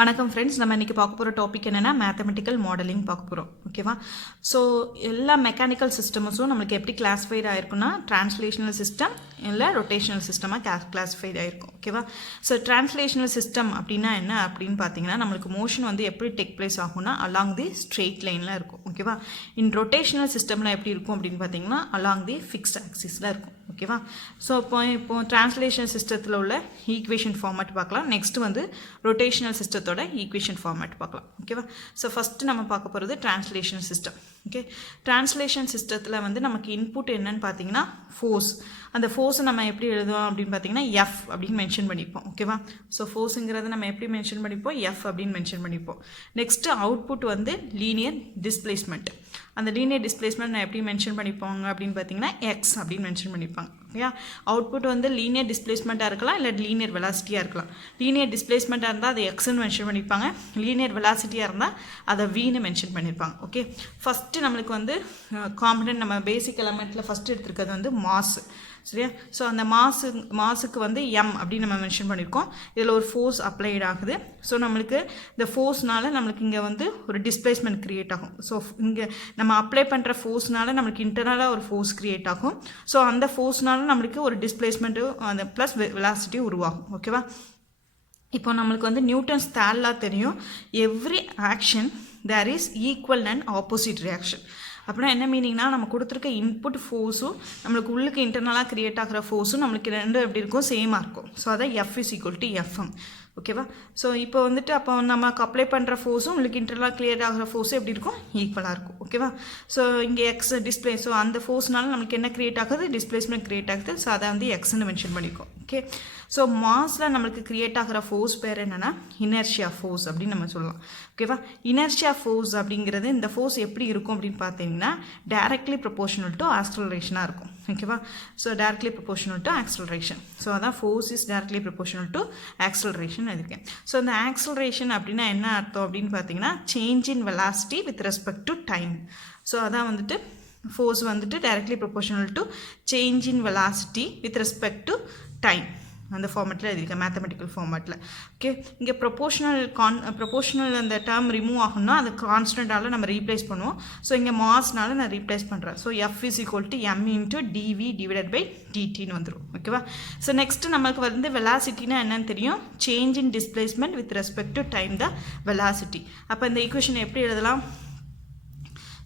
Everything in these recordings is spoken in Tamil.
வணக்கம் ஃப்ரெண்ட்ஸ், நம்ம இன்றைக்கி பார்க்க போகிற டாபிக் என்னென்னா மேத்தமெட்டிக்கல் மாடலிங் பார்க்க போகிறோம். ஓகேவா? ஸோ எல்லா மெக்கானிக்கல் சிஸ்டம்ஸும் நம்மளுக்கு எப்படி கிளாஸிஃபைட் ஆகிருக்குன்னா ட்ரான்ஸ்லேஷனல் சிஸ்டம் இல்லை ரொட்டேஷனல் சிஸ்டமாக கிளாஸிஃபைட் ஆகிருக்கும். ஓகேவா? ஸோ ட்ரான்ஸ்லேஷனல் சிஸ்டம் அப்படின்னா என்ன அப்படின்னு பார்த்தீங்கன்னா, நம்மளுக்கு மோஷன் வந்து எப்படி டேக் பிளேஸ் ஆகும்னா அலாங் தி ஸ்ட்ரெயிட் லைனில் இருக்கும். ஓகேவா? இன் ரொட்டேஷனல் சிஸ்டமில் எப்படி இருக்கும் அப்படின்னு பார்த்தீங்கன்னா அலாங் தி ஃபிக்ஸ்ட் ஆக்சிஸில் இருக்கும். ஓகேவா? ஸோ இப்போ ட்ரான்ஸ்லேஷனல் சிஸ்டத்தில் உள்ள ஈக்குவேஷன் ஃபார்மேட் பார்க்கலாம். நெக்ஸ்ட் வந்து ரொட்டேஷனல் சிஸ்டத்தோட ஈக்குவேஷன் ஃபார்மேட் பார்க்கலாம். ஓகேவா? ஸோ ஃபஸ்ட்டு நம்ம பார்க்க போகிறது ட்ரான்ஸ்லேஷனல் சிஸ்டம். ஓகே, ட்ரான்ஸ்லேஷன் சிஸ்டத்தில் வந்து நமக்கு இன்புட் என்னன்னு பார்த்தீங்கன்னா ஃபோர்ஸ். அந்த ஃபோர்ஸை நம்ம எப்படி எழுதுவோம் அப்படின்னு பார்த்தீங்கன்னா எஃப் அப்படின்னு மென்ஷன் பண்ணிப்போம். ஓகேவா? ஸோ ஃபோர்ஸுங்கிறத நம்ம எப்படி மென்ஷன் பண்ணிப்போம்? எஃப் அப்படின்னு மென்ஷன் பண்ணிப்போம். நெக்ஸ்ட்டு அவுட்புட் வந்து லீனியர் டிஸ்பிளேஸ்மெண்ட். அந்த லீனியர் டிஸ்பிளேஸ்மெண்ட் நான் எப்படி மென்ஷன் பண்ணிப்போங்க அப்படின்னு பார்த்தீங்கன்னா எக்ஸ் அப்படின்னு மென்ஷன் பண்ணிப்பாங்க. ஓகே, அவுட்புட் வந்து லீனியர் டிஸ்பிளேஸ்மெண்ட்டாக இருக்கலாம், இல்லை லீனியர் வெலாசிட்டியாக இருக்கலாம். லீனியர் டிஸ்பிளேஸ்மெண்ட்டாக இருந்தால் அதை எக்ஸ்ன்னு மென்ஷன் பண்ணிப்பாங்க. லீனியர் வெலாசிட்டியாக இருந்தால் அதை வீன்னு மென்ஷன் பண்ணியிருப்பாங்க. ஓகே, ஃபஸ்ட்டு நம்மளுக்கு வந்து காம்பனன்ட் நம்ம பேசிக் எலமெண்ட்டில் ஃபஸ்ட்டு எடுத்துருக்கிறது வந்து மாஸ். சரியா? ஸோ அந்த மாஸுக்கு வந்து எம் அப்படின்னு நம்ம மென்ஷன் பண்ணியிருக்கோம். இதில் ஒரு ஃபோர்ஸ் அப்ளைட் ஆகுது. ஸோ நம்மளுக்கு இந்த ஃபோர்ஸ்னால நம்மளுக்கு இங்கே வந்து ஒரு டிஸ்பிளேஸ்மெண்ட் க்ரியேட் ஆகும். ஸோ இங்கே நம்ம அப்ளை பண்ணுற ஃபோர்ஸ்னால நம்மளுக்கு இன்டர்னலாக ஒரு ஃபோர்ஸ் க்ரியேட் ஆகும். ஸோ அந்த ஃபோர்ஸ்னால நம்மளுக்கு ஒரு டிஸ்பிளேஸ்மெண்ட்டு அந்த ப்ளஸ் வெலாசிட்டி உருவாகும். ஓகேவா? இப்போ நம்மளுக்கு வந்து நியூட்டன்ஸ் தேர்லா தெரியும். Every action there is equal and opposite reaction. அப்படின்னா என்ன மீனிங்னா, நம்ம கொடுத்துருக்க இன்புட் ஃபோர்ஸும் நம்மளுக்கு உள்ளுக்கு இன்டர்னலாக க்ரியேட் ஆகிற ஃபோர்ஸும் நம்மளுக்கு ரெண்டு எப்படி இருக்கும்? சேமாக இருக்கும். ஸோ அதான் F is equal to FM. ஓகேவா? ஸோ இப்போ வந்துட்டு அப்போ நமக்கு அப்ளை பண்ணுற ஃபோர்ஸும் உங்களுக்கு இன்டர்னலாக க்ரியேட் ஆகிற ஃபோர்ஸும் எப்படி இருக்கும்? ஈக்குவலாக இருக்கும். ஓகேவா? ஸோ இங்கே எக்ஸ் டிஸ்பிளே, ஸோ அந்த ஃபோர்ஸ்னால நம்மளுக்கு என்ன க்ரியேட் ஆகுது? டிஸ்பிளேஸ்மெண்ட் க்ரியேட் ஆகுது. ஸோ அதை வந்து எக்ஸ்ன்னு மென்ஷன் பண்ணியிருக்கோம். ஓகே, ஸோ மாஸில் நம்மளுக்கு க்ரியேட் ஆகிற ஃபோர்ஸ் பேர் என்னென்னா இனர்ஷியா ஃபோர்ஸ் அப்படின்னு நம்ம சொல்லலாம். ஓகேவா? இனர்ஷியா ஃபோர்ஸ் அப்படிங்கிறது இந்த ஃபோர்ஸ் எப்படி இருக்கும் அப்படின்னு பார்த்தீங்கன்னா டைரக்ட்லி ப்ரொபோர்ஷனல் டு ஆக்ஸலரேஷனாக இருக்கும். ஓகேவா? So directly proportional to acceleration. So அதான் force is directly proportional to acceleration இருக்கேன். ஸோ இந்த ஆக்ஸலரேஷன் அப்படின்னா என்ன அர்த்தம் அப்படின்னு பார்த்தீங்கன்னா change in velocity with respect to time. So அதான் வந்துட்டு ஃபோர்ஸ் வந்துட்டு directly proportional to change in velocity with respect to time. அந்த ஃபார்மேட்டில் எழுதியிருக்கேன், மேத்தமெட்டிக்கல் ஃபார்மேட்டில். ஓகே, இங்கே ப்ரொபோர்ஷனல் அந்த டேர்ம் ரிமூவ் ஆகும்னா அது கான்ஸ்டன்டால் நம்ம ரீப்ளேஸ் பண்ணுவோம். ஸோ இங்கே மாஸ்னால நான் ரீப்ளேஸ் பண்ணுறேன். So F is equal to M into DV divided by டிடின்னு வந்துடும். ஓகேவா? ஸோ நெக்ஸ்ட்டு நமக்கு வந்து வெலாசிட்டினா என்னன்னு தெரியும்? Change in displacement with respect to time the velocity. அப்போ இந்த ஈக்குவேஷன் எப்படி எழுதலாம்?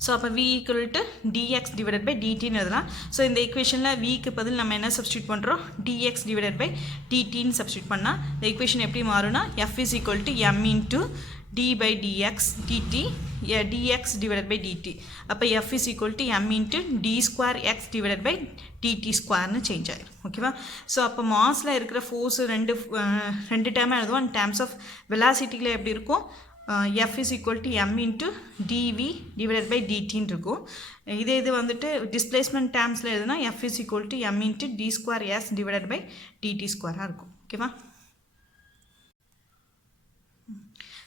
ஸோ அப்போ v equal to dx divided by டிடின்னு எழுதலாம். ஸோ இந்த ஈக்குவேஷனில் விக்கு பதில் நம்ம என்ன சப்ஸ்டியூட் பண்ணுறோம்? dx டிவைடட் பை டிடின்னு சப்ஸ்டியூட் பண்ணால் இந்த ஈக்குவேஷன் எப்படி மாறும்னா F is equal to M into D by DX DT dx divided by DT. அப்போ F is equal to M into D square X divided by DD ஸ்கொயர்னு சேஞ்ச் ஆகிடும். ஓகேவா? ஸோ அப்போ மாஸில் இருக்கிற ஃபோர்ஸ் ரெண்டு டேர்மாக எழுதுவோம். அண்ட் டேர்ம்ஸ் ஆஃப் வெலாசிட்டியில் எப்படி இருக்கும்? F is equal to M into DV divided by டிடின்னு இருக்கும். இது வந்துட்டு டிஸ்பிளேஸ்மெண்ட் டேர்ம்ஸில் எதுனா F is equal to M into D square S divided by DT ஸ்கொயராக இருக்கும். ஓகேவா?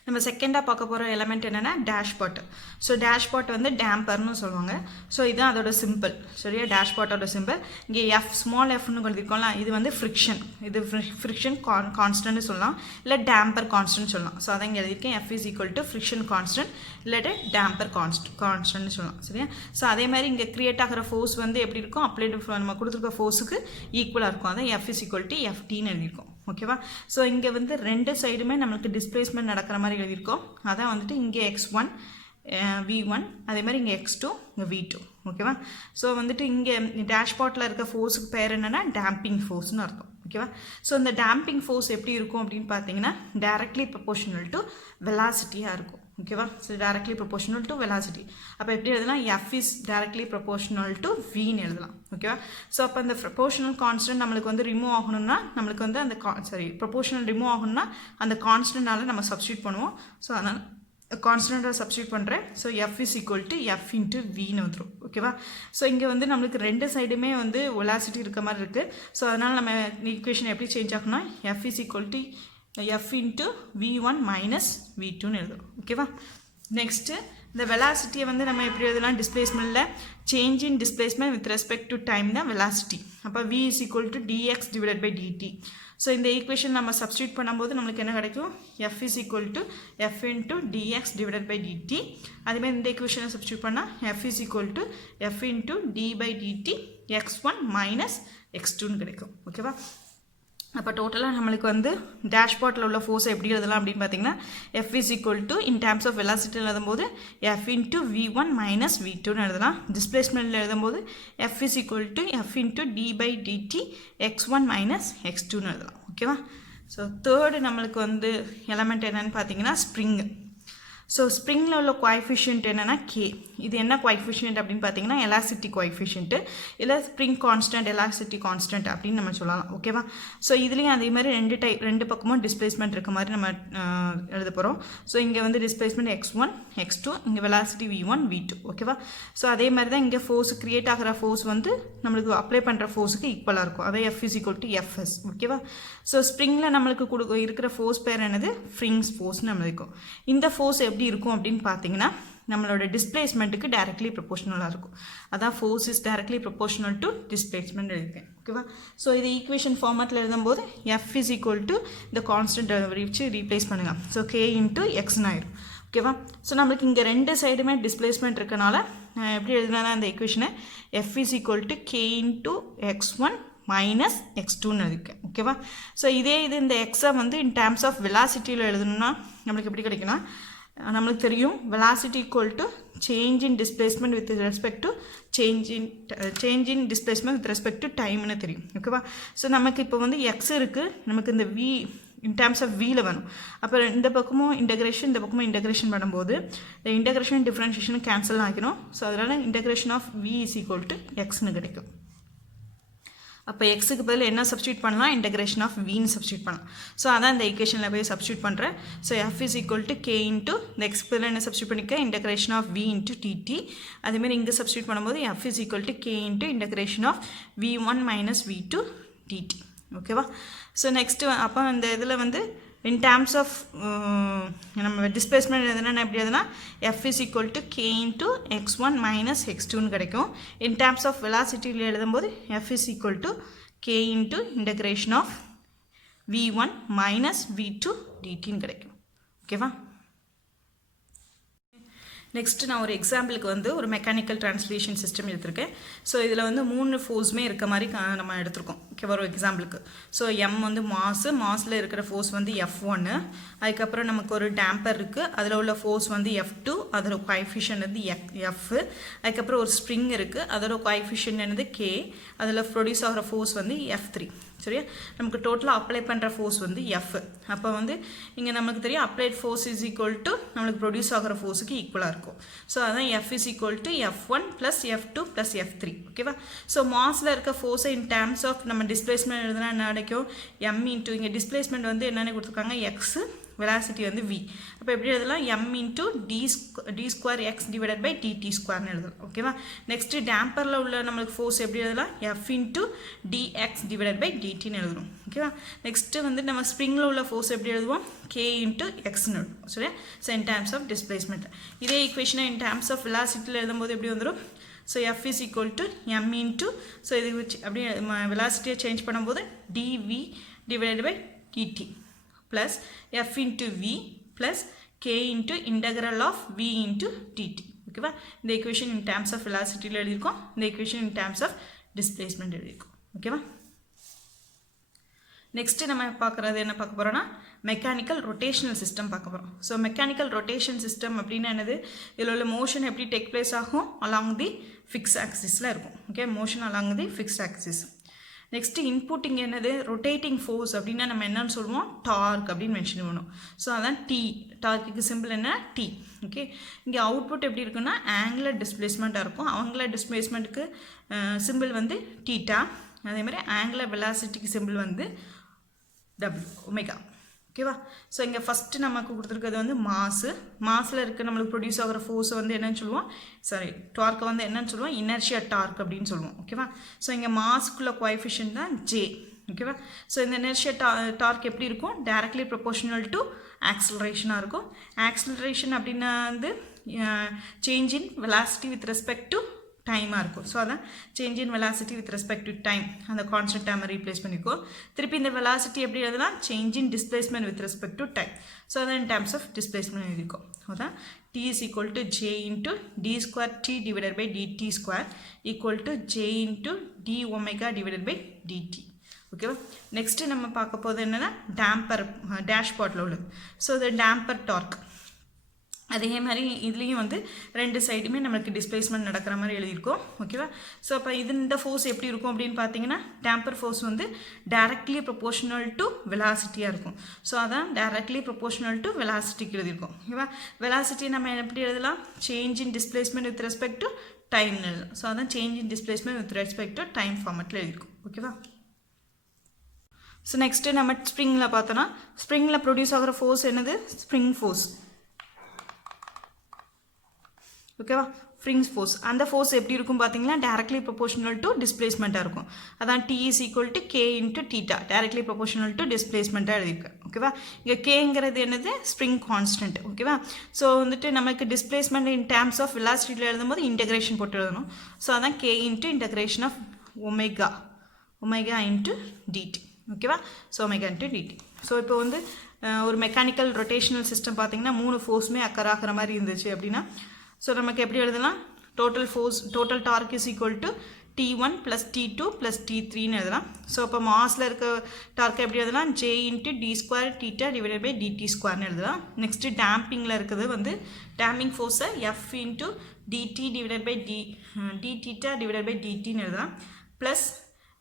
நம்ம செகண்டாக பார்க்க போகிற எலமெண்ட் என்னென்னா டேஷ்பாட். ஸோ டேஷ்பாட் வந்து டேம்பர்னு சொல்லுவாங்க. ஸோ இதுதான் அதோட சிம்பிள். சரியா? டேஷ்பாட்டோட சிம்பிள் இங்கே எஃப் ஸ்மால் எஃப்னு கொடுத்துருக்கோம்ல, இது வந்து ஃப்ரிக்ஷன். இது ஃப்ரிக்ஷன் கான்ஸ்டன்ட்னு சொல்லலாம், இல்லை டேம்பர் கான்ஸ்டன்ட் சொல்லலாம். ஸோ அதான் இங்கே எழுதியிருக்கேன் F is equal to friction constant இல்லாட்டி டேம்பர் கான்ஸ்டன்ட்னு சொல்லலாம். சரியா? ஸோ அதே மாதிரி இங்கே க்ரியேட் ஆகிற ஃபோர்ஸ் வந்து எப்படி இருக்கும்? அப்ளைடு நம்ம கொடுத்துருக்க ஃபோர்ஸுக்கு ஈக்குவலாக இருக்கும். அதான் எஃப் இஸ் ஈக்குவல் டு எஃப்டின்னு எழுதியிருக்கோம். ஓகேவா? ஸோ இங்கே வந்து ரெண்டு சைடுமே நம்மளுக்கு டிஸ்பிளேஸ்மெண்ட் நடக்கிற மாதிரி எழுதியிருக்கோம். அதான் வந்துட்டு இங்கே x1 v1, அதே மாதிரி இங்கே x2 இங்கே v2. ஓகேவா? ஸோ வந்துட்டு இங்கே டேஷ்பாட்டில் இருக்க ஃபோர்ஸுக்கு பேர் என்னென்னா டேம்பிங் ஃபோர்ஸ்னு அர்த்தம். ஓகேவா? ஸோ இந்த டேம்பிங் ஃபோர்ஸ் எப்படி இருக்கும் அப்படின்னு பார்த்தீங்கன்னா டைரக்ட்லி ப்ரொபோர்ஷனல் டு வெலாசிட்டியாக இருக்கும். ஓகேவா? So directly proportional to velocity. அப்போ எப்படி எழுதலாம்? F is directly proportional to வின்னு எழுதலாம். ஓகேவா? ஸோ அப்போ அந்த ப்ரொபோர்ஷனல் கான்ஸ்டன்ட் நம்மளுக்கு வந்து ரிமூவ் ஆகணும்னா நம்மளுக்கு வந்து அந்த ப்ரொபோர்ஷனல் ரிமூவ் ஆகணும்னா அந்த கான்ஸ்டன்டால் நம்ம சப்ஸ்டியூட் பண்ணுவோம். ஸோ அதனால் கான்ஸ்டன்டாக சப்ஸ்டியூட் பண்ணுறேன். So F is equal to F into வின்னு வந்துடும். ஓகேவா? ஸோ இங்கே வந்து நம்மளுக்கு ரெண்டு சைடுமே வந்து வெலாசிட்டி இருக்க மாதிரி இருக்குது. ஸோ அதனால் நம்ம ஈக்குவேஷன் எப்படி சேஞ்ச் ஆகும்னா F is equal to F into v1 minus v2ன்னு எழுதும். ஓகேவா? நெக்ஸ்ட்டு இந்த வெலாசிட்டியை வந்து நம்ம எப்படி எழுதலாம், டிஸ்பிளேஸ்மெண்ட்டில் change in displacement with respect to time தான் வெலாசிட்டி. அப்போ v is equal to dx divided by dt. So இந்த ஈக்குவேஷன் நம்ம சப்ஸ்டியூட் பண்ணும்போது நம்மளுக்கு என்ன கிடைக்கும், f is equal to f into dx divided by dt. அதேமாதிரி இந்த ஈக்குவேஷனை சப்ஸ்டியூட் பண்ணால் f is equal to f into d by dt x1 minus x2ன்னு கிடைக்கும். ஓகேவா? அப்போ டோட்டலாக நம்மளுக்கு வந்து டேஷ்பாட்டில் உள்ள ஃபோர்ஸை எப்படி எழுதலாம் அப்படின்னு பார்த்தீங்கன்னா f is equal to in terms of velocity எழுதும்போது f into v1 minus v2ன்னு எழுதலாம். டிஸ்பிளேஸ்மெண்ட்டில் எழுதும்போது f is equal to f into d by dt x1 minus x2ன்னு எழுதலாம். ஓகேவா? ஸோ தேர்டு நம்மளுக்கு வந்து எலமெண்ட் என்னன்னு பார்த்தீங்கன்னா ஸ்ப்ரிங்கு. ஸோ ஸ்ப்ரிங்கில் உள்ள கோஎஃபிஷியன்ட் என்னென்னா k. இது என்ன கோஎஃபிஷியன்ட் அப்படின்னு பார்த்தீங்கன்னா எலாசிட்டி கோஎஃபிஷியன்ட்டு, இல்லை ஸ்ப்ரிங் கான்ஸ்டன்ட், எலாசிட்டி கான்ஸ்டன்ட் அப்படின்னு நம்ம சொல்லலாம். ஓகேவா? ஸோ இதுலேயும் அதே மாதிரி ரெண்டு பக்கமும் டிஸ்பிளேஸ்மெண்ட் இருக்க மாதிரி நம்ம எழுத போகிறோம். ஸோ இங்கே வந்து டிஸ்பிளேஸ்மெண்ட் x1 x2, இங்கே வெலாசிட்டி v1 v2. ஓகேவா? ஸோ அதே மாதிரி தான் இங்கே ஃபோர்ஸ் கிரியேட் ஆகிற ஃபோர்ஸ் வந்து நம்மளுக்கு அப்ளை பண்ணுற ஃபோர்ஸுக்கு ஈக்குவலாக இருக்கும். அதே f is equal to fs. ஓகேவா? ஸோ ஸ்ப்ரிங்கில் நம்மளுக்கு இருக்கிற ஃபோர்ஸ் பேர் என்னது, ஃப்ரிங்ஸ் ஃபோர்ஸ்னு நம்ம இருக்கும். இந்த ஃபோர்ஸ் எப்படி இருக்கும் அப்படின்னு பார்த்தீங்கன்னா நம்மளோட டிஸ்பிளேஸ்மெண்ட்டுக்கு டைரக்ட்லி ப்ரொபோஷனலாக இருக்கும். அதான் force is directly proportional to displacement எழுதிருக்கேன். ஓகேவா? ஸோ இது ஈக்குவேஷன் ஃபார்மேட்டில் எழுதும்போது f is equal to இந்த கான்ஸ்டன்ட் வச்சு ரீப்ளேஸ் பண்ணுங்கள். ஸோ k into xன்னு ஆயிடும். ஓகேவா? ஸோ நம்மளுக்கு இங்கே ரெண்டு சைடுமே டிஸ்பிளேஸ்மெண்ட் இருக்கனால எப்படி எழுதுனா அந்த ஈக்குவேஷனை f is equal to k into x1 minus x2ன்னு எழுதிருக்கேன். ஓகேவா? ஸோ இது இந்த எக்ஸை வந்து இன் டேர்ம்ஸ் ஆஃப் வெலாசிட்டியில் எழுதணும்னா நம்மளுக்கு எப்படி கிடைக்குன்னா, நம்மளுக்கு தெரியும் velocity equal to change in displacement with respect to change in displacement with respect to timeன்னு தெரியும். ஓகேவா? ஸோ நமக்கு இப்போ வந்து எக்ஸ் இருக்குது, நமக்கு இந்த v in terms of vயில் வேணும். அப்போ இந்த பக்கமும் இன்டகிரேஷன், இந்த பக்கமும் இன்டகிரேஷன் பண்ணும்போது இந்த இன்டகிரேஷன் டிஃப்ரென்ஷியேஷன் கேன்சல் ஆகிடும். ஸோ அதனால் integration of v is equal to xன்னு கிடைக்கும். அப்போ எக்ஸுக்கு பதில் என்ன சப்ஸ்டியூட் பண்ணலாம், இன்டகிரேஷன் ஆஃப் வின்னு சப்ஸ்டியூட் பண்ணலாம். ஸோ அதான் இந்த ஈக்குவேஷனில் போய் சப்ஸ்டியூட் பண்ணுறேன். So f is equal to k into இந்த எக்ஸ்க்கு பதில் என்ன சப்ஸ்டியூட் பண்ணிக்க, integration of v into dt. அதேமாதிரி இங்கே சப்ஸ்டியூட் பண்ணும்போது f is equal to k into integration of v1 minus v2 dt. ஓகேவா? ஸோ நெக்ஸ்ட்டு அப்போ இந்த இதில் வந்து இன் டேர்ம்ஸ் ஆஃப் நம்ம டிஸ்பிளேஸ்மெண்ட் எதுனா எப்படி எதுனா f is equal to k into x1 minus x2ன்னு கிடைக்கும். இன் டேர்ம்ஸ் ஆஃப் வெலாசிட்டியில் எழுதும்போது f is equal to k into integration of v1 minus v2 dtன்னு கிடைக்கும். ஓகேவா? நெக்ஸ்ட்டு நான் ஒரு எக்ஸாம்பிளுக்கு வந்து ஒரு மெக்கானிக்கல் ட்ரான்ஸ்லேஷன் சிஸ்டம் எடுத்திருக்கேன். ஸோ இதில் வந்து 3 ஃபோர்ஸுமே இருக்க மாதிரி நம்ம எடுத்திருக்கோம். ஓகேவா? ஒரு எக்ஸாம்பிளுக்கு ஸோ m வந்து மாஸில் இருக்கிற ஃபோர்ஸ் வந்து f1, அதுக்கப்புறம் நமக்கு ஒரு டேம்பர் இருக்குது, அதில் உள்ள ஃபோர்ஸ் வந்து f2, அதோட கோஎஃபிஷியன்ட் வந்து f, அதுக்கப்புறம் ஒரு ஸ்ப்ரிங் இருக்குது, அதோட கோஎஃபிஷியன்ட் என்னது k, அதில் ப்ரொடியூஸ் ஆகிற ஃபோர்ஸ் வந்து f3. சரியா? நமக்கு டோட்டலாக அப்ளை பண்ணுற ஃபோர்ஸ் வந்து f. அப்போ வந்து இங்கே நமக்கு தெரியும் applied force is equal to நம்மளுக்கு ப்ரொடியூஸ் ஆகிற ஃபோர்ஸுக்கு ஈக்குவலாக இருக்கும். ஸோ அதான் f is equal to f1 plus f2 plus f3. ஓகேவா? ஸோ மாஸில் இருக்க ஃபோர்ஸை இன் டேர்ம்ஸ் ஆஃப் நம்ம டிஸ்பிளேஸ்மெண்ட் எழுதுனா என்ன கிடைக்கும், m இன்ட்டு இங்கே டிஸ்பிளேஸ்மெண்ட் வந்து என்னென்ன கொடுத்துருக்காங்க, எக்ஸு, வெலாசிட்டி வந்து v. அப்போ எப்படி எழுதலாம், m into d square x divided by dt ஸ்கொயர்னு எழுதலாம். ஓகேவா? நெக்ஸ்ட்டு டேம்பரில் உள்ள நம்மளுக்கு ஃபோர்ஸ் எப்படி எழுதலாம், f இன்ட்டு dx டிவைடட் பை dtன்னு எழுதணும். ஓகேவா? நெக்ஸ்ட்டு வந்து நம்ம ஸ்ப்ரிங்கில் உள்ள ஃபோர்ஸ் எப்படி எழுதுவோம், k இன்ட்டு எக்ஸ்னு எழுதுவோம். சரியா? So in terms of displacement. இதே ஈக்குவேஷனை இன் டேர்ம்ஸ் ஆஃப் வெலாசிட்டியில் எழுதும்போது எப்படி வந்துடும், ஸோ f is equal to m into, so இது வச்சு அப்படியே வெலாசிட்டியை சேஞ்ச் பண்ணும்போது dv divided by dt plus f into v plus k into integral of v into dt. ஓகேவா? இந்த ஈக்குவேஷன் இன் டேர்ம்ஸ் ஆஃப் வெலாசிட்டியில் எழுதியிருக்கோம், இந்த equation in terms of displacement எழுதியிருக்கோம். ஓகேவா? நெக்ஸ்ட்டு நம்ம பார்க்குறது என்ன பார்க்க போகிறோன்னா மெக்கானிக்கல் ரொட்டேஷனல் சிஸ்டம் பார்க்க போகிறோம். ஸோ மெக்கானிக்கல் ரொட்டேஷன் சிஸ்டம் அப்படின்னா என்னது, இதில் உள்ள மோஷன் எப்படி டேக் பிளேஸ் ஆகும், அலாங் தி ஃபிக்ஸ் ஆக்சிஸில் இருக்கும். Okay? Motion along the fixed axis. Next input இங்கே என்னது, ரொட்டேட்டிங் ஃபோர்ஸ் அப்படின்னா நம்ம என்னன்னு சொல்லுவோம், டார்க் அப்படின்னு மென்ஷன் பண்ணுவோம். ஸோ அதான் டி, டார்க்குக்கு சிம்பிள் என்ன, டி. ஓகே? இங்கே அவுட்புட் எப்படி இருக்குன்னா ஆங்குலர் டிஸ்பிளேஸ்மெண்ட்டாக இருக்கும். ஆங்குலர் டிஸ்பிளேஸ்மெண்ட்டுக்கு சிம்பிள் வந்து டீட்டா, அதேமாதிரி ஆங்குலர் வெலாசிட்டிக்கு சிம்பிள் வந்து w, ஒமேகா. ஓகேவா? ஸோ இங்கே ஃபஸ்ட்டு நமக்கு கொடுத்துருக்கிறது வந்து மாஸில் இருக்க நம்மளுக்கு ப்ரொடியூஸ் ஆகிற ஃபோர்ஸை வந்து என்னன்னு சொல்லுவோம், டார்க்கை வந்து என்னன்னு சொல்லுவோம், இனர்ஷியா டார்க் அப்படின்னு சொல்லுவோம். ஓகேவா? ஸோ இங்கே மாஸ்க்குள்ள கோஎஃபிஷியன்ட் தான் ஜே. ஓகேவா? ஸோ இந்த இனர்ஷியா டார்க் எப்படி இருக்கும், டைரக்ட்லி ப்ரொபோஷனல் டு ஆக்சலரேஷனாக இருக்கும். ஆக்சலரேஷன் அப்படின்னா வந்து change in velocity with respect to டைமாக இருக்கும். ஸோ அதான் change in velocity with respect to time அந்த கான்ஸ்டன்ட் டைமை ரீப்ளேஸ் பண்ணிக்கோ. திருப்பி இந்த வெலாசிட்டி எப்படி எழுதலாம், change in displacement with respect to time. So அதான் இன் டேர்ம்ஸ் ஆஃப் டிஸ்பிளேஸ்மெண்ட் எழுதிக்கும். அதான் t is equal to j into d square t divided by dt square equal to j into d omega divided by dt. ஓகேவா. நெக்ஸ்ட்டு நம்ம பார்க்க போது என்னென்னா டேம்பர் டேஷ்பாட்டில் உள்ளது. ஸோ இது டேம்பர் டார்க். அதே மாதிரி இதுலேயும் வந்து ரெண்டு சைடுமே நம்மளுக்கு டிஸ்பிளேஸ்மெண்ட் நடக்கிற மாதிரி எழுதியிருக்கோம். ஓகேவா. ஸோ அப்போ இந்த ஃபோர்ஸ் எப்படி இருக்கும் அப்படின்னு பார்த்தீங்கன்னா டேம்பர் ஃபோர்ஸ் வந்து டைரக்ட்லி ப்ரொபோஷனல் டு வெலாசிட்டியாக இருக்கும். ஸோ அதான் டைரக்ட்லி ப்ரொபோஷனல் டு வெலாசிட்டிக்கு எழுதியிருக்கோம். ஓகேவா. வெலாசிட்டி நம்ம எப்படி எழுதலாம், change in displacement with respect to டைம்னு எழுதலாம். ஸோ அதான் change in displacement with respect to time ஃபார்மெட்டில் எழுதியிருக்கும். ஓகேவா. ஸோ நெக்ஸ்ட்டு நம்ம ஸ்ப்ரிங்கில் பார்த்தோன்னா ஸ்ப்ரிங்கில் ப்ரொடியூஸ் ஆகிற ஃபோர்ஸ் என்னது, ஸ்ப்ரிங் ஃபோர்ஸ். ஓகேவா. ஸ்ப்ரிங்ஸ் ஃபோர்ஸ் அந்த ஃபோர்ஸ் எப்படி இருக்கும் பார்த்தீங்கன்னா டைரக்ட்லி ப்ரொபோஷனல் டு டிஸ்பிளேஸ்மெண்ட்டாக இருக்கும். அதான் t is equal to k into theta directly proportional to டிஸ்பிளேஸ்மெண்ட்டாக எழுதியிருக்கேன். ஓகேவா. இங்கே கேங்கிறது என்னது, ஸ்ப்ரிங் கான்ஸ்டன்ட். ஓகேவா. ஸோ வந்துட்டு நமக்கு டிஸ்பிளேஸ்மெண்ட் இன் டேர்ம்ஸ் ஆஃப் வெலாசிட்டியில் எழுதும்போது இன்டெகிரேஷன் போட்டு எழுதணும். ஸோ அதான் k into இன்டெகிரேஷன் ஆஃப் ஒமேகா இன்ட்டு dt. ஓகேவா. So omega into dt. So இப்போ வந்து ஒரு மெக்கானிக்கல் ரொட்டேஷனல் சிஸ்டம் பார்த்தீங்கன்னா 3 ஃபோர்ஸுமே அக்கர் ஆகிற மாதிரி இருந்துச்சு அப்படின்னா ஸோ நமக்கு எப்படி எழுதலாம், total torque is equal to T1 + T2 + T3ன்னு எழுதலாம். ஸோ அப்போ மாஸில் இருக்க டார்க்கை எப்படி எழுதலாம், J into d square theta divided by dt squareன்னு எழுதலாம். நெக்ஸ்ட்டு டேம்பிங்கில் இருக்கிறது வந்து டேம்பிங் ஃபோர்ஸை F into dt divided by d theta divided by dtன்னு எழுதலாம். ப்ளஸ்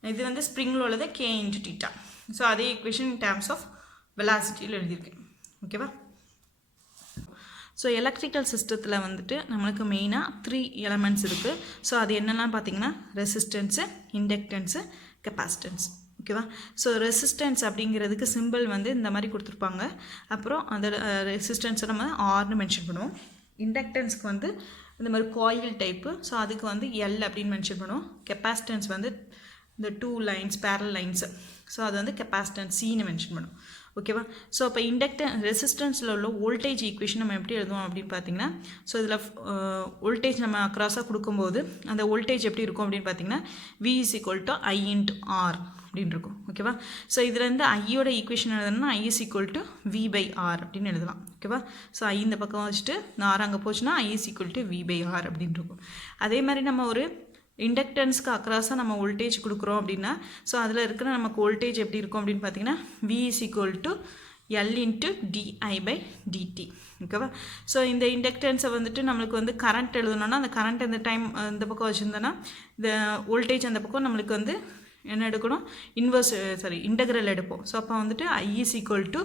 இது வந்து ஸ்ப்ரிங்கில் உள்ளது k into theta. ஸோ அதே ஈக்குவேஷன் இன் டேர்ம்ஸ் ஆஃப் வெலாசிட்டியில் எழுதியிருக்கேன். ஓகேவா. ஸோ எலக்ட்ரிக்கல் சிஸ்டத்தில் வந்துட்டு நம்மளுக்கு மெயினாக 3 எலமெண்ட்ஸ் இருக்குது. ஸோ அது என்னெல்லாம் பார்த்தீங்கன்னா ரெசிஸ்டன்ஸு, இண்டக்டன்ஸு, கெப்பாசிட்டன்ஸ். ஓகேவா. ஸோ ரெசிஸ்டன்ஸ் அப்படிங்கிறதுக்கு சிம்பிள் வந்து இந்த மாதிரி கொடுத்துருப்பாங்க. அப்புறம் அந்த ரெசிஸ்டன்ஸை நம்ம ஆர்னு மென்ஷன் பண்ணுவோம். இண்டக்டன்ஸ்க்கு வந்து இந்த மாதிரி காயில் டைப்பு. ஸோ அதுக்கு வந்து எல் அப்படின்னு மென்ஷன் பண்ணுவோம். கெப்பாசிட்டன்ஸ் வந்து இந்த 2 லைன்ஸ் பேரல் லைன்ஸு. ஸோ அது வந்து கெப்பாசிட்டன்ஸ் சின்னு மென்ஷன் பண்ணும். ஓகேவா. ஸோ அப்போ ரெசிஸ்டன்ஸில் உள்ள வோல்டேஜ் ஈக்குவேஷன் நம்ம எப்படி எழுதுவோம் அப்படின்னு பார்த்தீங்கன்னா ஸோ இதில் வோல்டேஜ் நம்ம அக்ராஸாக கொடுக்கும்போது அந்த வோல்டேஜ் எப்படி இருக்கும் அப்படின்னு பார்த்தீங்கன்னா V is equal to I into R அப்படின்னு இருக்கும். ஓகேவா. ஸோ இதுலேருந்து ஐயோட ஈக்குவேஷன் எழுதணும்னா I is equal to V by R அப்படின்னு எழுதலாம். ஓகேவா. ஸோ I இந்த பக்கம் வச்சுட்டு R அங்கே போச்சுன்னா I is equal to V by R அப்படின்னு இருக்கும். அதே மாதிரி நம்ம ஒரு இண்டக்டன்ஸ்க்கு அக்ராஸாக நம்ம வோல்டேஜ் கொடுக்குறோம் அப்படின்னா ஸோ அதில் இருக்கிற நமக்கு வோல்டேஜ் எப்படி இருக்கும் அப்படின்னு பார்த்தீங்கன்னா V is equal to L into di by dt. ஓகேவா. ஸோ இந்த இண்டக்டன்ஸை வந்துட்டு நம்மளுக்கு வந்து கரண்ட் எழுதணும்னா அந்த கரண்ட் இந்த டைம் இந்த பக்கம் வச்சுருந்தோன்னா இந்த வோல்டேஜ் அந்த பக்கம் நம்மளுக்கு வந்து என்ன எடுக்கணும், இன்டெக்ரல் எடுப்போம். ஸோ அப்போ வந்துட்டு I is equal to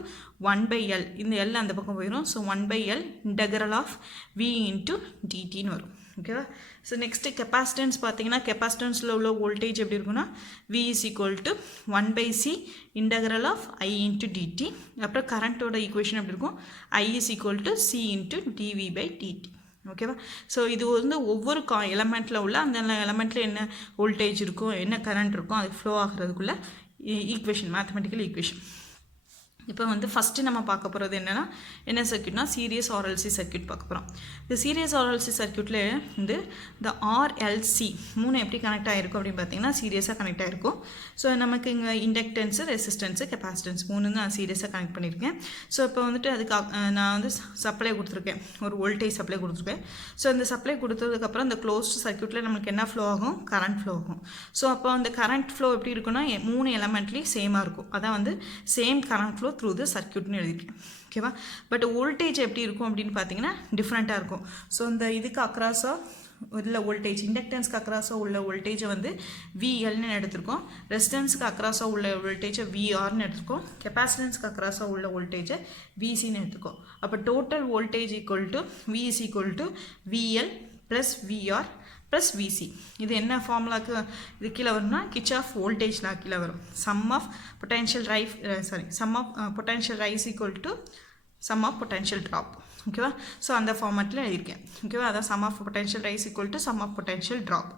1/L இந்த L அந்த பக்கம் போயிடும். So 1/L integral of V into dtன்னு வரும். ஓகேவா. ஸோ நெக்ஸ்ட்டு கெப்பாசிட்டன்ஸ் பார்த்தீங்கன்னா கெப்பாசிட்டன்ஸில் உள்ள வோல்டேஜ் எப்படி இருக்குன்னா V is equal to 1/C integral of I into dt. அப்புறம் கரண்ட்டோட ஈக்குவேஷன் எப்படி இருக்கும், I is equal to C into dV by dt. ஓகேவா. ஸோ இது வந்து ஒவ்வொரு எலமெண்ட்டில் உள்ள அந்த எலமெண்ட்டில் என்ன வோல்டேஜ் இருக்கும், என்ன கரண்ட் இருக்கும், அது ஃப்ளோ ஆகிறதுக்குள்ள ஈக்குவேஷன், மேத்தமெட்டிக்கல் ஈக்குவேஷன். இப்போ வந்து ஃபஸ்ட்டு நம்ம பார்க்க போகிறது என்னென்னா என்ன சர்க்யூட்னா சீரியஸ் ஆர்எல்சி சர்க்யூட் பார்க்க போகிறோம். இந்த சீரியஸ் ஆர்எல்சி சர்க்யூட்டில் வந்து இந்த ஆர்எல்சி 3 எப்படி கனெக்ட் ஆகிருக்கும் அப்படின்னு பார்த்தீங்கன்னா சீரியஸாக கனெக்ட் ஆகிருக்கும். ஸோ நமக்கு இங்கே இண்டக்டன்ஸு, ரெசிஸ்டன்ஸு, கெப்பாசிட்டன்ஸ் 3 நான் சீரியஸாக கனெக்ட் பண்ணியிருக்கேன். ஸோ இப்போ வந்துட்டு அதுக்கு நான் வந்து சப்ளை கொடுத்துருக்கேன், ஒரு வோல்டேஜ் சப்ளை கொடுத்துருக்கேன். ஸோ இந்த சப்ளை கொடுத்ததுக்கப்புறம் இந்த க்ளோஸ்டு சர்க்யூட்டில் நமக்கு என்ன ஃப்ளோ ஆகும், கரண்ட் ஃப்ளோ ஆகும். ஸோ அப்போ அந்த கரண்ட் ஃப்ளோ எப்படி இருக்குன்னா 3 எலமெண்ட்லேயும் சேமாக இருக்கும். அதான் வந்து same current flow through the சர்க்யூட்னு எழுதிருக்கேன். ஓகேவா. பட் வோல்டேஜ் எப்படி இருக்கும் அப்படின்னு பார்த்தீங்கன்னா டிஃப்ரெண்ட்டாக இருக்கும். ஸோ இந்த இதுக்கு அக்ராஸாக உள்ள வோல்டேஜ், இண்டக்டன்ஸ்க்கு அக்ராஸாக உள்ள வோல்டேஜை வந்து VLன்னு எடுத்திருக்கோம். ரெசிஸ்டன்ஸ்க்கு அக்ராஸாக உள்ள வோல்டேஜை VRன்னு எடுத்திருக்கோம். கெப்பாசிட்டன்ஸ்க்கு அக்ராஸாக உள்ள வோல்டேஜை VCன்னு எடுத்துக்கோம். அப்போ total voltage equal to V is equal to VL + VR + VC. இது என்ன ஃபார்முலாக்கு இது கீழே வரும்னா கிர்ச்சாஃப் வோல்டேஜ் லா கீழே வரும். Sum of potential rise equal to sum of potential drop. ஓகேவா. ஸோ அந்த ஃபார்மேட்டில் எழுதியிருக்கேன். ஓகேவா. அதான் sum of potential rise equal to sum of potential drop.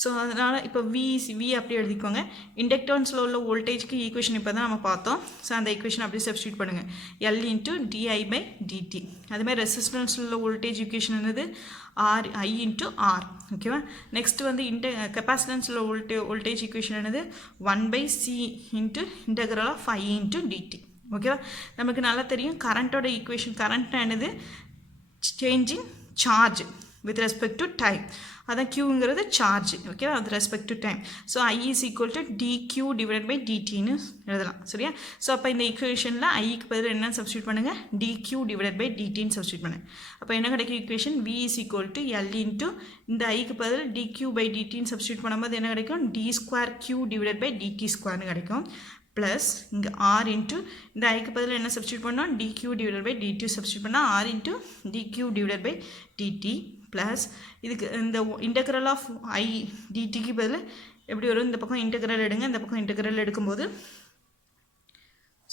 So அதனால் இப்போ வி அப்படி எழுதிக்கோங்க. இண்டக்டன்ஸில் உள்ள வோல்டேஜ்க்கு ஈக்குவேஷன் இப்போ தான் நம்ம பார்த்தோம். ஸோ அந்த ஈக்குவேஷன் அப்படியே சப்ஸ்டியூட் பண்ணுங்கள். L into di by dt. அதுமாதிரி ரெசிஸ்டன்ஸில் உள்ள வோல்டேஜ் ஈக்குவேஷன் என்னது ஆர் ஐ இன்ட்டு ஆர். ஓகேவா. நெக்ஸ்ட் வந்து கெப்பாசிட்டன்ஸில் வோல்டேஜ் ஈக்குவேஷன் என்னது 1/c into integral of I into dt. ஓகேவா. நமக்கு நல்லா தெரியும் கரண்ட்டோட ஈக்குவேஷன். கரண்ட் என்னது changing charge with respect to time. அதான் Qங்கிறது சார்ஜ். ஓகேவா. with respect to time. So I is equal to dq divided by dtன்னு எழுதலாம். சரியா. ஸோ அப்போ இந்த ஈக்குவேஷனில் ஐக்கு பதில் என்ன சப்ஸ்டியூட் பண்ணுங்கள், dq divided by dtன்னு சப்ஸ்டியூட் பண்ணுங்கள். அப்போ என்ன கிடைக்கும் equation v is equal to l into இந்த ஐக்கு பதில் dq by dtன்னு சப்ஸ்டியூட் பண்ணும்போது என்ன கிடைக்கும், d square q divided by dt squareன்னு கிடைக்கும். ப்ளஸ் இங்கே ஆர் இன்ட்டு இந்த ஐக்கு பதில் என்ன சப்ஸ்டியூட் பண்ணோம், dq divided by dt substitute பண்ணால் R into dq divided by dt plus இதுக்கு இந்த இன்டெக்ரல் ஆஃப் ஐ டிடிக்கு பதில் எப்படி வரும், இந்த பக்கம் இன்டெக்ரல் எடுங்க, இந்த பக்கம் இன்டெக்ரல் எடுக்கும்போது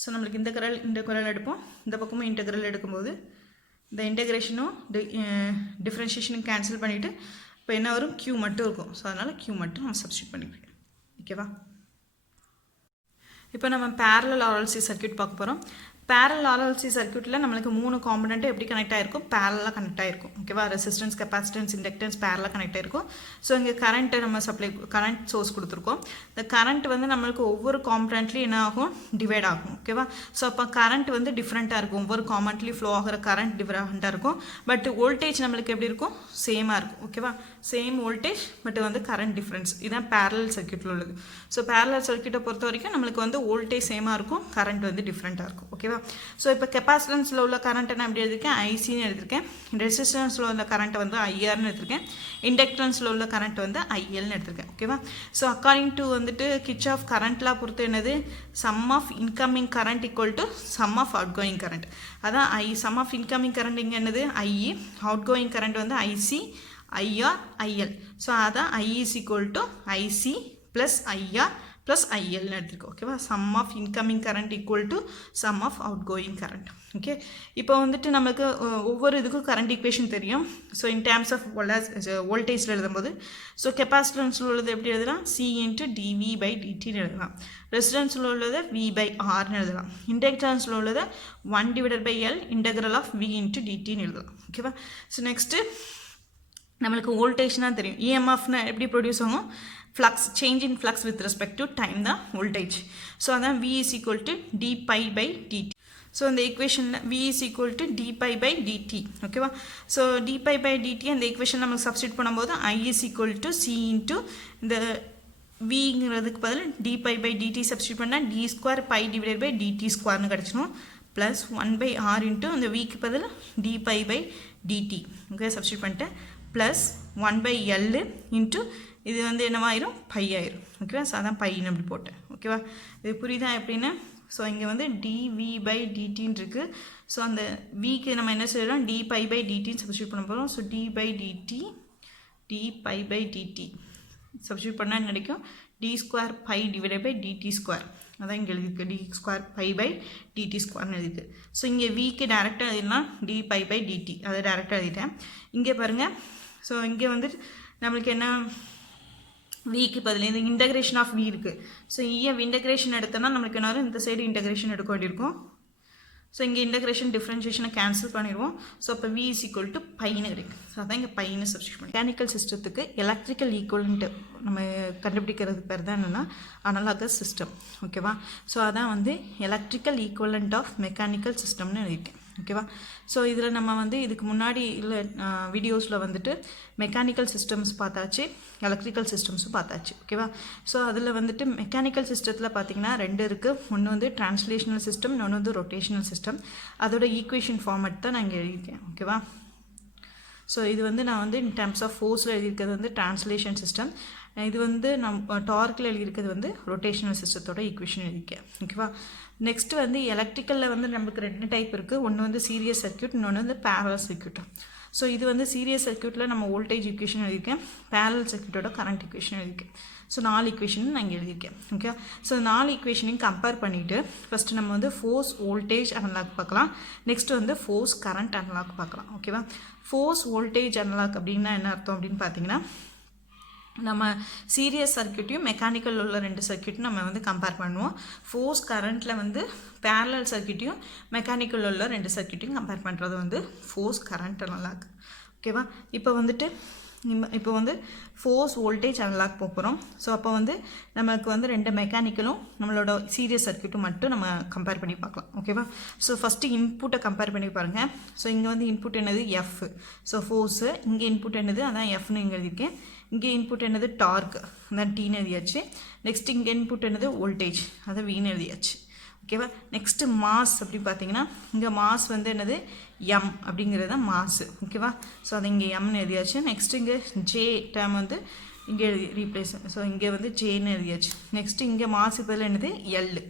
ஸோ நம்மளுக்கு இன்டெக்ரல் எடுப்போம், இந்த பக்கமும் இன்டெக்ரல் எடுக்கும்போது இந்த இன்டெக்ரேஷனும் டிஃப்ரென்ஷியேஷனும் கேன்சல் பண்ணிவிட்டு இப்போ என்ன வரும், q மட்டும் இருக்கும். ஸோ அதனால் q மட்டும் நம்ம சப்ஸ்டியூட் பண்ணிக்கலாம். ஓகேவா. இப்போ நம்ம parallel RLC சர்க்யூட் பார்க்க போகிறோம். parallel RLC சர்க்யூட்டில் நம்மளுக்கு 3 காம்பனண்ட்டு எப்படி கனெக்ட் ஆகிருக்கும், பேரலாக கனெக்ட் ஆகிருக்கும். ஓகேவா. ரெசிஸ்டன்ஸ், கெப்பாசிட்டன்ஸ், இண்டக்டன்ஸ் பேரலாக கனெக்ட் ஆகிருக்கும். ஸோ இங்கே கரண்ட்டை நம்ம கரண்ட் சோர்ஸ் கொடுத்துருக்கோம். இந்த கரண்ட் வந்து நம்மளுக்கு ஒவ்வொரு காம்பனண்ட்லேயும் என்ன ஆகும், டிவைட் ஆகும். ஓகேவா. ஸோ அப்போ கரண்ட் வந்து டிஃப்ரெண்ட்டாக இருக்கும். ஒவ்வொரு காம்பனண்ட்லேயும் ஃப்ளோ ஆகிற கரண்ட் டிஃப்ரெண்ட்டாக இருக்கும். பட் வோல்டேஜ் நம்மளுக்கு எப்படி இருக்கும், சேமாக இருக்கும். ஓகேவா. சேம் வோல்டேஜ் பட் வந்து கரண்ட் டிஃப்ரென்ஸ். இதுதான் பேரலல் சர்க்யூட்டில் உள்ளது. ஸோ பேரலல் சர்க்யூட்டை பொறுத்த வரைக்கும் நம்மளுக்கு வந்து வோல்டேஜ் சேமாக இருக்கும், கரண்ட் வந்து டிஃப்ரெண்ட்டாக இருக்கும். ஓகேவா. ஸோ இப்போ கெப்பாசிட்டன்ஸில் உள்ள கரண்ட்டை நான் எப்படி எழுதிருக்கேன், ஐசின்னு எழுதிருக்கேன். ரெசிஸ்டன்ஸில் உள்ள கரண்ட்டை வந்து ஐஆர்னு எடுத்திருக்கேன். இண்டக்டன்ஸில் உள்ள கரண்ட் வந்து ஐஎல்னு எடுத்திருக்கேன். ஓகேவா. ஸோ அக்கார்டிங் டு வந்துட்டு கிர்ச்சாஃப் கரண்ட்லாம் பொறுத்து என்னது, sum of incoming current equal to sum of outgoing current. அதான் சம் ஆஃப் இன்கமிங் கரண்ட் இங்கே என்னது ஐஇ, அவுட் கோயிங் கரண்ட் வந்து ஐசி, ஐஆர், ஐஎல். ஸோ அதான் I is equal to IC plus IR plus ஐஎல்னு எடுத்துருக்கோம். ஓகேவா. Sum of incoming current equal to sum of outgoing current. Okay. இப்போ வந்துட்டு நமக்கு ஒவ்வொரு இதுக்கும் கரண்ட் ஈக்குவேஷன் தெரியும். ஸோ இன் டேர்ம்ஸ் ஆஃப் வோல்டேஜில் எழுதும்போது ஸோ கெப்பாசிட்டன்ஸில் உள்ளது எப்படி எழுதலாம், சி இன்ட்டு டிவி பை டிடின்னு எழுதலாம். ரெசிஸ்டன்ஸில் உள்ளதை வி பை ஆர்னு எழுதலாம். இண்டக்டன்ஸில் உள்ளதை 1 divided by L integral of V into டிடின்னு எழுதலாம். ஓகேவா. ஸோ நெக்ஸ்ட்டு நம்மளுக்கு வோல்டேஜ்னால் தெரியும். இஎம்எஃப்னா எப்படி ப்ரொடியூஸ் ஆகும், flux, change in flux with respect to time தான் வோல்டேஜ். ஸோ அதான் v is equal to D phi by DT. So அந்த ஈக்குவேஷனில் v is equal to D phi by DT. ஓகேவா. So D phi by DT அந்த ஈக்குவேஷன் நமக்கு சப்ஸ்டியூட் பண்ணும்போது I is equal to C into இந்த விங்கிறதுக்கு பதில் D phi by DD substitute பண்ணால் D square phi divided by DD ஸ்கொயர்னு கிடச்சிடும். ப்ளஸ் 1/r இன்ட்டு அந்த விக்கு பதில் D phi by dt. Okay. Substitute பண்ணிட்டு ப்ளஸ் 1/l இன்ட்டு இது வந்து என்னவாயிரும், பை ஆயிரும். ஓகேவா. ஸோ அதான் பைன்னு அப்படி போட்டேன். ஓகேவா. இது புரியுதா எப்படின்னு. ஸோ இங்கே வந்து டிவி பை டிடின்னு இருக்குது. ஸோ அந்த விக்கு நம்ம என்ன செய்யறோம், டி பை பை டிடின்னு சப்ஸ்டியூட் பண்ண போகிறோம். So D by dt, d phi by DD substitute பண்ணால் என்ன கிடைக்கும், d square phi divided by dt square. அதான் இங்கே எழுதிருக்கு, d square phi by DD ஸ்கொயர்னு எழுதிருக்கு. ஸோ இங்கே விக்கு டேரெக்டாக எழுதிடலாம், டி பை பை டிடி அதை டேரெக்டாக எழுதிட்டேன். இங்கே பாருங்கள். ஸோ இங்கே வந்து நம்மளுக்கு என்ன, விக்கு பதில் இந்த இன்டகிரேஷன் ஆஃப் வி இருக்குது. ஸோ இன்டகிரேஷன் எடுத்தோன்னா நம்மளுக்கு என்ன வரும், இந்த சைடு இன்டகிரேஷன் எடுக்க வேண்டியிருக்கும். ஸோ இங்கே இன்டகிரேஷன் டிஃப்ரென்ஷியேஷனை கேன்சல் பண்ணிடுவோம். ஸோ அப்போ வி இஸ் ஈக்குவல் டு பைன்னு கிடைக்கும். ஸோ அதான் இங்கே பைன்னு சப்ஸ்டியூட் பண்ணி மெக்கானிக்கல் சிஸ்டத்துக்கு எலக்ட்ரிக்கல் ஈக்குவலன்ட்டு நம்ம கண்டுபிடிக்கிறதுக்கு பேர் தான் என்னென்னா அனலாகஸ் சிஸ்டம். ஓகேவா. ஸோ அதான் வந்து எலக்ட்ரிக்கல் ஈக்குவலண்ட் ஆஃப் மெக்கானிக்கல் சிஸ்டம்னு எழுதியிருக்கேன். ஓகேவா. ஸோ இதில் நம்ம வந்து இதுக்கு முன்னாடி இல்லை வீடியோஸில் வந்துட்டு மெக்கானிக்கல் சிஸ்டம்ஸ் பார்த்தாச்சு, எலக்ட்ரிக்கல் சிஸ்டம்ஸும் பார்த்தாச்சு. ஓகேவா. ஸோ அதில் வந்துட்டு மெக்கானிக்கல் சிஸ்டத்தில் பார்த்திங்கன்னா 2 இருக்குது. ஒன்று வந்து டிரான்ஸ்லேஷனல் சிஸ்டம், இன்னொன்று வந்து ரொட்டேஷனல் சிஸ்டம். அதோட ஈக்குவேஷன் ஃபார்மேட் தான் நான் இங்கே எழுதியிருக்கேன். ஓகேவா. ஸோ இது வந்து நான் வந்து இன் டேர்ம்ஸ் ஆஃப் ஃபோர்ஸில் எழுதியிருக்கிறது வந்து டிரான்ஸ்லேஷன் சிஸ்டம். இது வந்து டார்க்கில் எழுதியிருக்கிறது வந்து ரொட்டேஷனல் சிஸ்டத்தோட ஈக்குவேஷன் எழுதியிருக்கேன். ஓகேவா. நெக்ஸ்ட்டு வந்து எலக்ட்ரிக்கலில் வந்து நமக்கு 2 டைப் இருக்குது. ஒன்று வந்து சீரியஸ் சர்க்யூட், இன்னொன்று வந்து பேரலல் சர்க்யூட். ஸோ இது வந்து சீரியஸ் சர்க்யூட்டில் நம்ம வோல்டேஜ் ஈக்குவேஷன் எழுதியிருக்கேன், பேரலல் சர்க்யூட்டோட கரண்ட் ஈக்குவேஷன் எழுதியிருக்கேன். ஸோ 4 ஈக்குவேஷன் நான் இங்கே எழுதியிருக்கேன். ஓகே. ஸோ 4 ஈக்குவேஷனையும் கம்பேர் பண்ணிவிட்டு ஃபஸ்ட்டு நம்ம வந்து ஃபோர்ஸ் வோல்டேஜ் அனலாக் பார்க்கலாம். நெக்ஸ்ட்டு வந்து ஃபோர்ஸ் கரண்ட் அனலாக் பார்க்கலாம். ஓகேவா. ஃபோர்ஸ் வோல்டேஜ் அனலாக் அப்படின்னா என்ன அர்த்தம் அப்படின்னு பார்த்தீங்கன்னா, நம்ம சீரியஸ் சர்க்யூட்டையும் மெக்கானிக்கல் உள்ள ரெண்டு சர்க்யூட்டும் நம்ம வந்து கம்பேர் பண்ணுவோம். ஃபோர்ஸ் கரண்ட்டில் வந்து பேரலல் சர்க்யூட்டையும் மெக்கானிக்கல் உள்ள ரெண்டு சர்க்யூட்டையும் கம்பேர் பண்ணுறது வந்து ஃபோர்ஸ் கரண்ட் அனலாக். ஓகேவா? இப்போ வந்து ஃபோர்ஸ் வோல்டேஜ் அனலாக் போகிறோம். ஸோ அப்போ வந்து நமக்கு வந்து ரெண்டு மெக்கானிக்கலும் நம்மளோட சீரியஸ் சர்க்யூட்டும் மட்டும் நம்ம கம்பேர் பண்ணி பார்க்கலாம். ஓகேவா? ஸோ ஃபஸ்ட்டு இன்புட்டை கம்பேர் பண்ணி பாருங்கள். ஸோ இங்கே வந்து இன்புட் என்னது எஃப். So force. இங்கே இன்புட் என்னது அதான் எஃப்னு இங்கே எழுதியிருக்கேன். இங்கே இன்புட் என்னது டார்க், அதான் டீன்னு எழுதியாச்சு. நெக்ஸ்ட் இங்கே இன்புட் என்னது வோல்டேஜ், அதை வீன்னு எழுதியாச்சு. ஓகேவா? நெக்ஸ்ட்டு மாஸ் அப்படி பார்த்தீங்கன்னா இங்கே மாஸ் வந்து என்னது எம் அப்படிங்கிறது தான் மாசு. ஓகேவா? ஸோ அதை இங்கே எம்னு எழுதியாச்சு. நெக்ஸ்ட் இங்கே ஜே டேம் வந்து இங்கே ரீப்ளேஸ், ஸோ இங்கே வந்து ஜேன்னு எழுதியாச்சு. நெக்ஸ்ட் இங்கே மாஸ் பதில் என்னது எல்,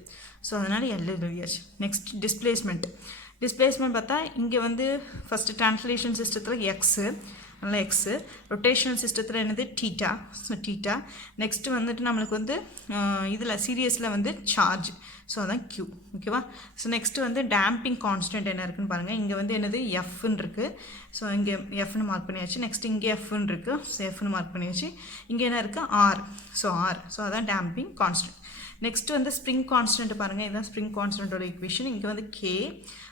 ஸோ அதனால் எல் எழுதியாச்சு. நெக்ஸ்ட் டிஸ்பிளேஸ்மெண்ட் பார்த்தா இங்கே வந்து ஃபஸ்ட்டு ட்ரான்ஸ்லேஷன் சிஸ்டத்தில் எக்ஸு, அதனால் எக்ஸு. ரொட்டேஷனல் சிஸ்டத்தில் என்னது டீட்டா, ஸோ டீட்டா. நெக்ஸ்ட்டு வந்துட்டு நம்மளுக்கு வந்து இதில் சீரியஸில் வந்து சார்ஜ், ஸோ அதான் Q. ஓகேவா? ஸோ நெக்ஸ்ட்டு வந்து டேம்பிங் கான்ஸ்டன்ட் என்ன இருக்குன்னு பாருங்கள். இங்கே வந்து என்னது எஃப்னு இருக்குது, ஸோ இங்கே எஃப்னு மார்க் பண்ணியாச்சு. நெக்ஸ்ட் இங்கே எஃப்னு இருக்குது, ஸோ எஃப்னு மார்க் பண்ணியாச்சு. இங்கே என்ன இருக்குது ஆர், ஸோ அதான் டேம்பிங் கான்ஸ்டன்ட். நெக்ஸ்ட்டு வந்து ஸ்ப்ரிங் கான்ஸ்டன்ட் பாருங்கள். இதுதான் ஸ்ப்ரிங் கான்ஸ்டன்ட்டோட ஈக்குவேஷன். இங்கே வந்து கே,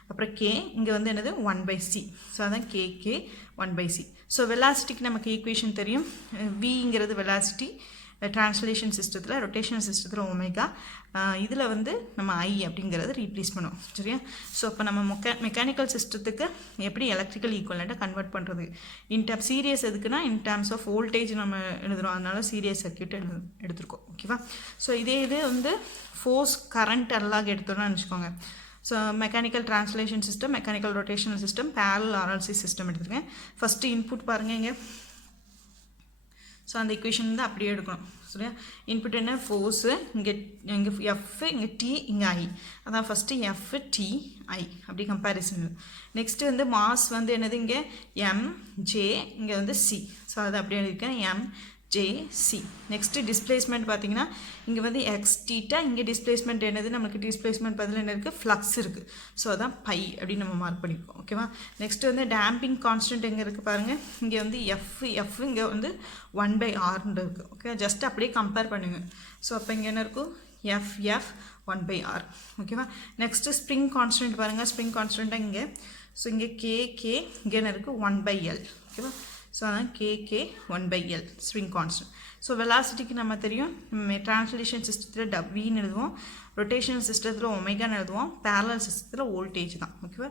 அப்புறம் கே, இங்கே வந்து என்னது 1/c, ஸோ அதான் கே 1/c. ஸோ வெலாசிட்டிக்கு நமக்கு ஈக்குவேஷன் தெரியும். விங்கிறது வெலாசிட்டி ட்ரான்ஸ்லேஷன் சிஸ்டத்தில், ரொட்டேஷனல் சிஸ்டத்தில் ஒமேகா, இதில் வந்து நம்ம ஐ அப்படிங்கிறது ரீப்ளேஸ் பண்ணுவோம். சரியா? ஸோ அப்போ நம்ம மெக்கானிக்கல் சிஸ்டத்துக்கு எப்படி எலக்ட்ரிக்கல் ஈக்குவலண்ட்டாக கன்வெர்ட் பண்ணுறது சீரியஸ் எதுக்குன்னா இன் டேர்ம்ஸ் ஆஃப் வோல்டேஜ் நம்ம எழுதுகிறோம், அதனால சீரியஸ் சர்க்யூட் எடுத்துருக்கோம். ஓகேவா? ஸோ இதே இது வந்து ஃபோர்ஸ் கரண்ட் அனலாக் எடுத்தோம்னா நினச்சிக்கோங்க. So mechanical translation system, mechanical rotational system, parallel RLC system எடுத்துருக்கேன். ஃபஸ்ட்டு இன்புட் பாருங்கள் இங்கே. ஸோ அந்த ஈக்குவேஷன் வந்து அப்படியே எடுக்கணும். சரியா? இன்புட் என்ன ஃபோர்ஸு, இங்கே எஃப், இங்கே டி, இங்கே ஐ, அதான் ஃபஸ்ட்டு எஃப் டி ஐ அப்படி கம்பேரிசன். நெக்ஸ்ட்டு வந்து மாஸ் வந்து என்னது இங்கே எம் ஜே, இங்கே வந்து சி, ஸோ அதை அப்படியே எழுதியிருக்கேன் M J C. Next displacement பார்த்தீங்கன்னா இங்கே வந்து எக்ஸ் டீட்டா, இங்கே டிஸ்பிளேஸ்மெண்ட் என்னது நமக்கு டிஸ்பிளேஸ்மெண்ட் பதில் என்ன இருக்குது ஃப்ளக்ஸ் இருக்குது, ஸோ அதான் பை அப்படின்னு நம்ம மார்க் பண்ணிப்போம். ஓகேவா? நெக்ஸ்ட்டு வந்து டேம்பிங் கான்ஸ்டன்ட் எங்கே இருக்குது பாருங்கள். இங்கே வந்து எஃப் இங்கே வந்து 1/r இருக்குது. ஓகே, ஜஸ்ட் அப்படியே கம்பேர் பண்ணுங்கள். ஸோ அப்போ இங்கே என்ன இருக்கும் எஃப் 1/r. ஓகேவா? நெக்ஸ்ட்டு ஸ்ப்ரிங் கான்ஸ்டன்ட் பாருங்கள். ஸ்ப்ரிங் கான்ஸ்டன்ட்டாக இங்கே, ஸோ இங்கே கே இங்கே என்ன இருக்குது 1/l. ஓகேவா? ஸோ அதான் K 1/l spring constant. So வெலாசிட்டிக்கு நம்ம தெரியும், ட்ரான்ஸ்லேஷன் சிஸ்டத்தில் டபின்னு எழுதுவோம், ரொட்டேஷனல் சிஸ்டத்தில் ஒமேகான்னு எழுதுவோம், பேரலல் சிஸ்டத்தில் வோல்டேஜ் தான். ஓகேவா?